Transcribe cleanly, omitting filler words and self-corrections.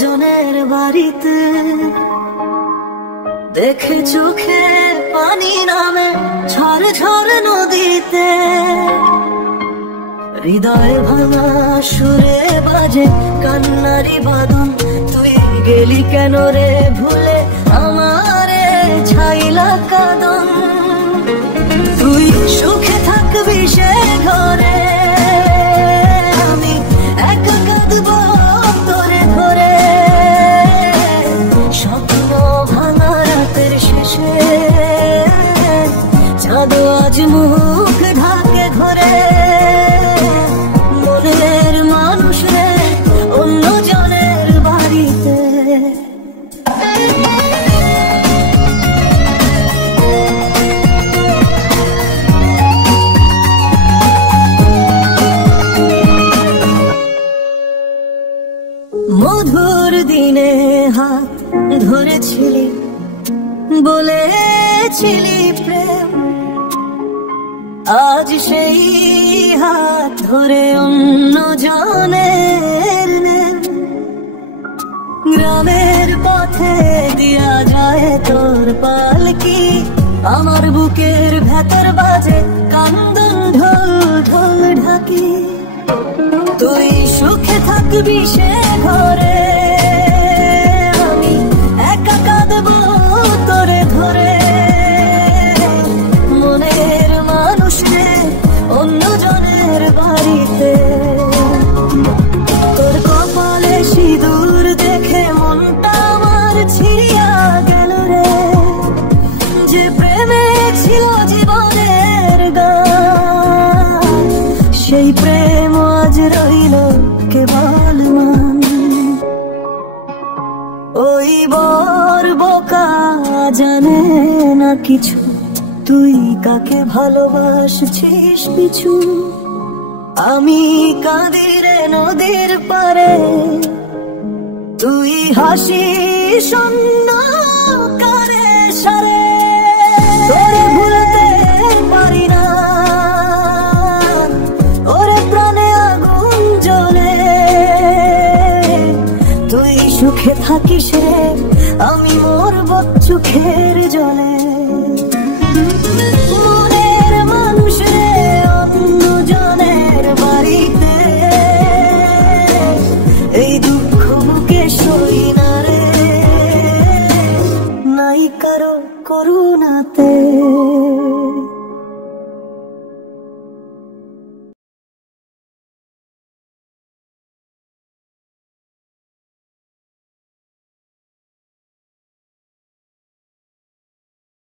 জনের বাড়িতে, দেখে চোখে পানি নামে ঝড় ঝড় নদীতে। হৃদয় ভাঙা সুরে বাজে কান্নারি বাঁধন, তুই গেলি কেন রে ভুলে আমারে ছাইলা কাঁদন। তুই সুখে থাকবি সে ঘরে, আমি একা কাঁদবো তোরে ধরে। স্বপ্ন ভাঙা রাতের শেষে চাঁদ আজ মুখ ঢাকে ঘরে। মনের মানুষ রে অন্য জনের বাড়িতে। মধুর দিনে হাত ধরেছিলি, বলেছিলি প্রেম, আজ সেই হাত ধরে অন্য জনের নেম। গ্রামের পথে দিয়া যায় তোর পালকি, আমার বুকের ভেতর বাজে কান্দন ঢোল ঢোল ঢাকি। তুই সুখে থাকবি সে ঘরে, আমি একা কাঁদবো তোরে ধরে। মনের মানুষ রে অন্য জনের বাড়িতে। তোর কপালে সিঁদুর দেখে মনটা আমার ছিড়িয়া গেল রে। যে প্রেমে ছিল জীবনের গান, সেই প্রেম আজ রইল কেবল মান। ওই বর বোকা জানে না কিছু, তুই কাকে ভালোবাসছিস পিছু। আমি কাঁদি রে নদীর পারে, তুই হাসিস অন্য কারে সারে। তোরে ভুলতে পারি না, ওরে প্রাণে আগুন জ্বলে। তুই সুখে থাকিস রে, আমি মরব চোখের জলে। মনের মানুষ রে অন্য জনের বাড়িতে, এই দুঃখ বুকে সই না রে, নাই কারো করুণাতে।